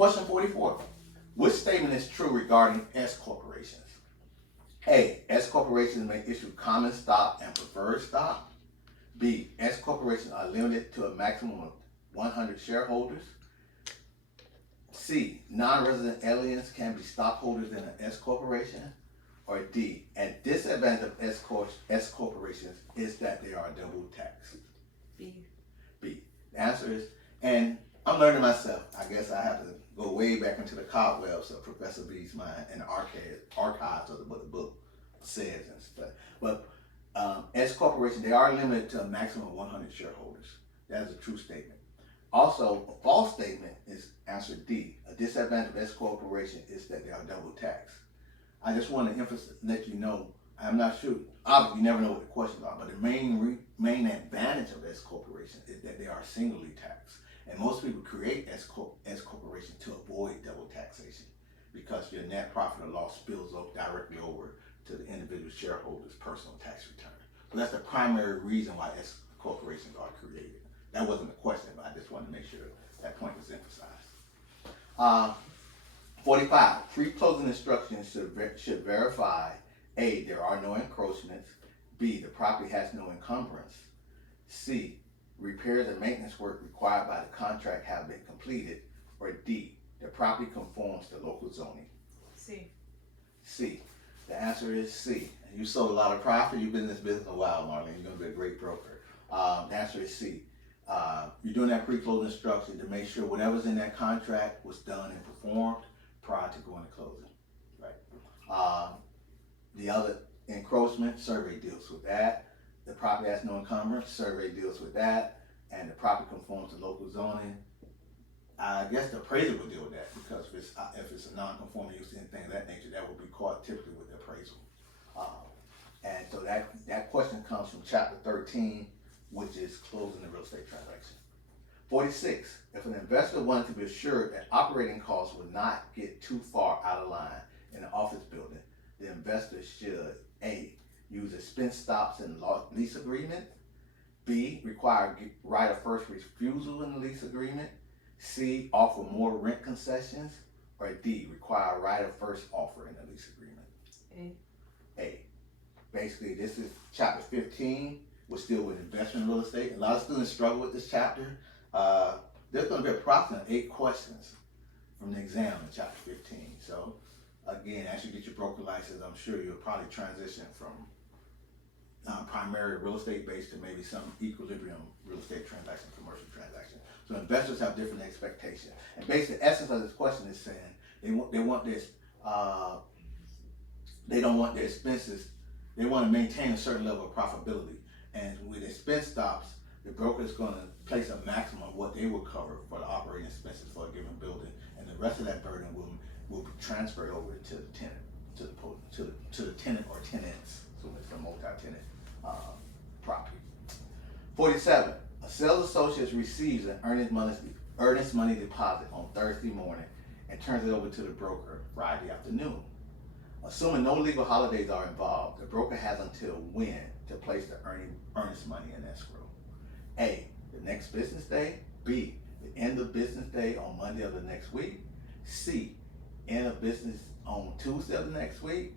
Question 44. Which statement is true regarding S corporations? A, S corporations may issue common stock and preferred stock. B, S corporations are limited to a maximum of 100 shareholders. C, non-resident aliens can be stockholders in an S corporation. Or D, a disadvantage of S corporations is that they are double taxed. B. B. The answer is, and I'm learning myself. I guess I have to go way back into the cobwebs of Professor B's mind and the archives of what the book says and stuff. But S corporation, they are limited to a maximum of 100 shareholders. That is a true statement. Also, a false statement is answer D. A disadvantage of S corporation is that they are double taxed. I just want to let you know, I'm not sure, obviously you never know what the questions are, but the main advantage of S corporation is that they are singly taxed. And most people create S corporation to avoid double taxation because your net profit or loss spills directly over to the individual shareholder's personal tax return. So that's the primary reason why S corporations are created. That wasn't a question, but I just wanted to make sure that point was emphasized. 45. Pre-closing instructions should verify A, there are no encroachments. B, the property has no encumbrance. C, repairs and maintenance work required by the contract have been completed. Or D, the property conforms to local zoning. C. C. The answer is C. And you sold a lot of profit. You've been in this business a while, Marlene. You're going to be a great broker. The answer is C. You're doing that pre-closing instruction to make sure whatever's in that contract was done and performed prior to going to closing, right? The other encroachment, survey deals with that. The property has no encumbrance, survey deals with that. And the property conforms to local zoning. I guess the appraiser would deal with that because if it's a non-conforming use, anything of that nature, that would be caught typically with the appraisal. And so that question comes from chapter 13, which is closing the real estate transaction. 46, if an investor wanted to be assured that operating costs would not get too far out of line in an office building, the investor should A, use expense stops in lease agreement. B, require right of first refusal in the lease agreement. C, offer more rent concessions. Or D, require right of first offer in the lease agreement. A. Basically, this is chapter 15. We're still with investment real estate. A lot of students struggle with this chapter. There's going to be approximately 8 questions from the exam in chapter 15. So again, as you get your broker license, I'm sure you'll probably transition from primary real estate based to maybe some equilibrium real estate transaction, commercial transaction. So investors have different expectations. And basically, the essence of this question is saying they want this. They don't want their expenses. They want to maintain a certain level of profitability. And with expense stops, the broker is going to place a maximum of what they will cover for the operating expenses for a given building, and the rest of that burden will be transferred over to the tenant, to the tenant or tenants. So it's a multi-tenant property. 47. A sales associate receives an earnest money deposit on Thursday morning and turns it over to the broker Friday afternoon. Assuming no legal holidays are involved, the broker has until when to place the earnest money in escrow? A, the next business day. B, the end of business day on Monday of the next week. C, end of business on Tuesday of the next week.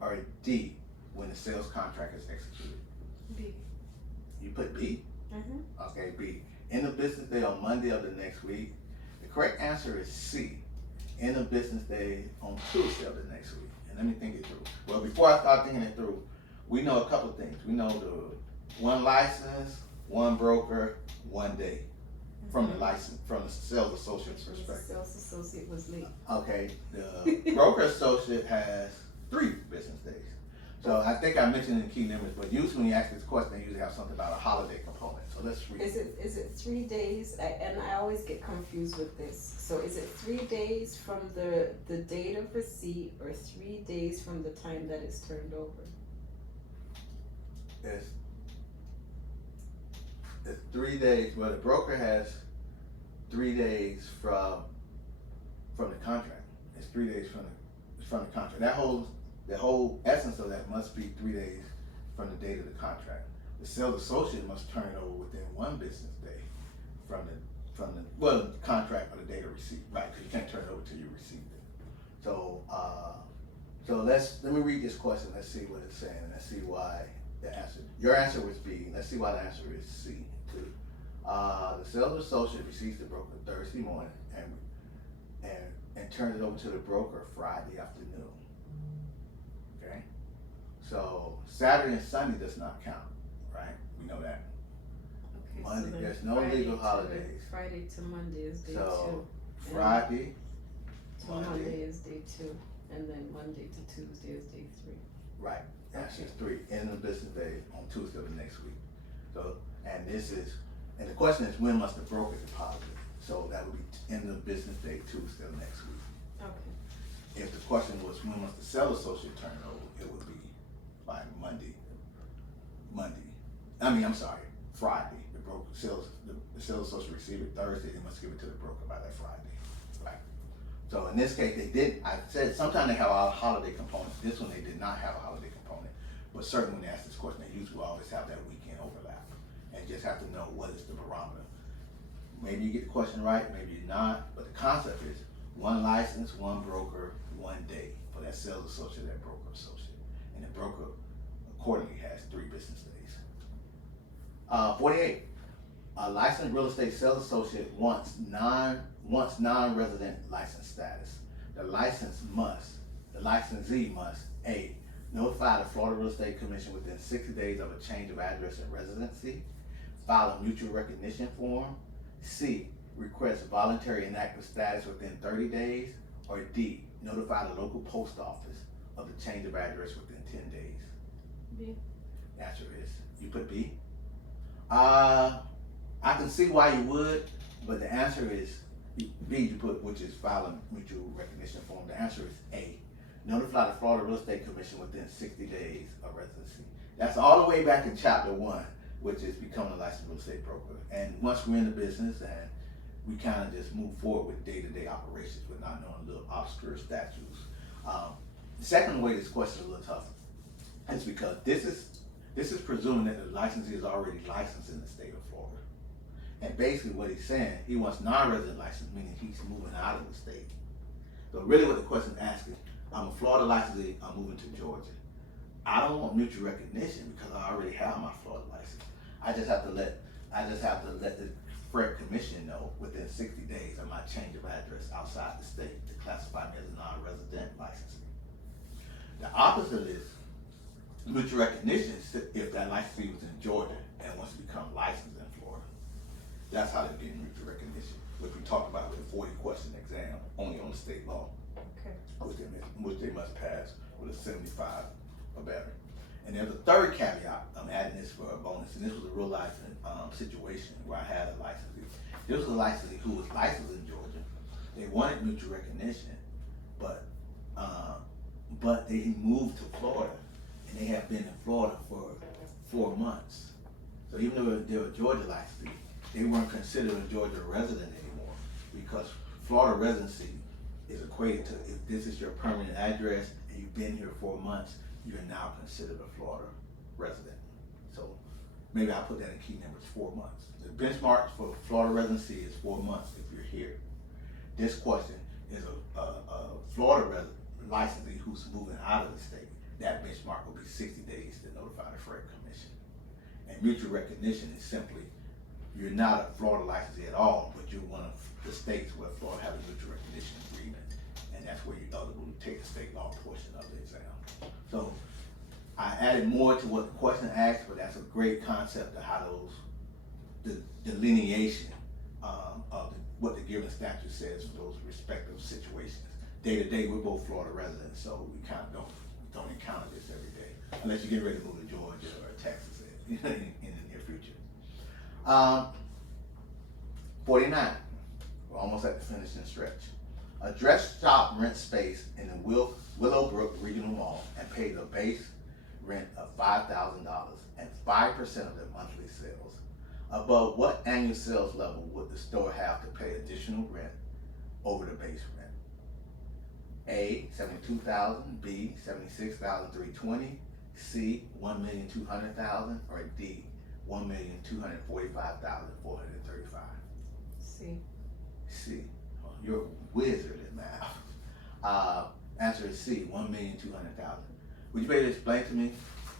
Or D, when the sales contract is executed. B. You put B? Mm-hmm. Okay, B. End of business day on Monday of the next week. The correct answer is C, end of business day on Tuesday of the next week. And let me think it through. Well, before I start thinking it through, we know a couple of things. We know the one license, one broker, one day. From the license, from the sales associate's perspective. The sales associate was late. Okay, the broker associate has 3 business days. So I think I mentioned in the key numbers, but usually when you ask this question, they usually have something about a holiday component. So let's read. Is it 3 days? And I always get confused with this. So is it 3 days from the date of receipt or 3 days from the time that it's turned over? It's 3 days. Well, the broker has 3 days from the contract. It's 3 days from the contract. The whole essence of that must be 3 days from the date of the contract. The sales associate must turn it over within 1 business day from the contract or the date of receipt, right? Because you can't turn it So let me read this question. Let's see what it's saying. Let's see why the answer. Your answer was B. Let's see why the answer is C too. The sales associate receives the broker Thursday morning and turns it over to the broker Friday afternoon. Okay. So Saturday and Sunday does not count, right? We know that. Okay, Monday, so there's no Friday legal to- holidays. Friday to Monday is day So 2. Friday, To Monday is day 2, and then Monday to Tuesday is day 3. right? Answer is 3. End of business day on Tuesday of the next week. So, and the question is when must the broker deposit? So that would be end of business day Tuesday of next week. Okay. If the question was when must the sales associate turn it over, it would be by Monday. Friday. The sales associate receive it Thursday, they must give it to the broker by that Friday. Right. So in this case, they did, I said sometimes they have a holiday component. This one they did not have a holiday component. But certainly when they ask this question, they usually always have that weekend overlap. And just have to know what is the barometer. Maybe you get the question right, maybe you're not, but the concept is one license, one broker, one day for that sales associate, that broker associate. And the broker accordingly has 3 business days. 48. A licensed real estate sales associate wants non-resident license status. The licensee must A, notify the Florida Real Estate Commission within 60 days of a change of address and residency, file a mutual recognition form, C, request voluntary inactive status within 30 days, or D, notify the local post office of the change of address within 10 days. B. Answer is, you put B? I can see why you would, but the answer is B, you put, which is file a mutual recognition form. The answer is A, notify the Florida Real Estate Commission within 60 days of residency. That's all the way back in chapter 1, which is becoming a licensed real estate broker. And once we're in the business and we kind of just move forward with day-to-day operations with not knowing little obscure statutes. The second way this question is a little tough is because this is presuming that the licensee is already licensed in the state of Florida. And basically what he's saying, he wants non-resident license, meaning he's moving out of the state. So really what the question is asking, I'm a Florida licensee, I'm moving to Georgia. I don't want mutual recognition because I already have my Florida license. I just have to let the FL Commission know within 60 days of my change of address outside the state to classify me as a non-resident licensee. The opposite is mutual recognition if that licensee was in Georgia and wants to become licensed in Florida. That's how they get mutual recognition, which we talked about with the 40 question exam, only on the state law, Okay. which they must pass with a 75 or better. And there's a third caveat, I'm adding this for a bonus, and this was a real life situation where I had a licensee. This was a licensee who was licensed in Georgia. They wanted mutual recognition, but they moved to Florida, and they have been in Florida for 4 months. So even though they were a Georgia licensee, they weren't considered a Georgia resident anymore because Florida residency is equated to if this is your permanent address and you've been here 4 months, you're now considered a Florida resident. So maybe I'll put that in key numbers, 4 months. The benchmark for Florida residency is 4 months if you're here. This question is a Florida licensee who's moving out of the state. That benchmark will be 60 days to notify the FL Commission. And mutual recognition is simply, you're not a Florida licensee at all, but you're one of the states where Florida has a mutual recognition agreement. And that's where you're eligible to take the state law portion of the exam. So I added more to what the question asked, but that's a great concept of how the delineation of what the given statute says for those respective situations. Day to day, we're both Florida residents, so we kind of don't encounter this every day, unless you're getting ready to move to Georgia or Texas in the near future. 49, we're almost at the finishing stretch. A dress shop rents space in the Willowbrook Regional Mall and pays a base rent of $5,000 and 5% of their monthly sales. Above what annual sales level would the store have to pay additional rent over the base rent? A, $72,000, B, $76,320, C, $1,200,000, or D, $1,245,435. C. C. Well, you're a wizard at math. answer is C, 1,200,000. Would you be able to explain to me,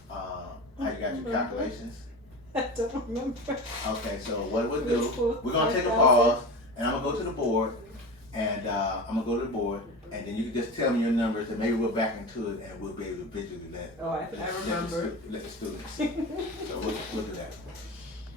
how you got your calculations? I don't remember. Okay, so what we'll do, It's we're gonna take a 5,000. pause, and I'm gonna go to the board, and, I'm gonna go to the board, and then you can just tell me your numbers, and maybe we'll back into it, and we'll be able to visually Oh, I remember. let the students see. So we'll do that.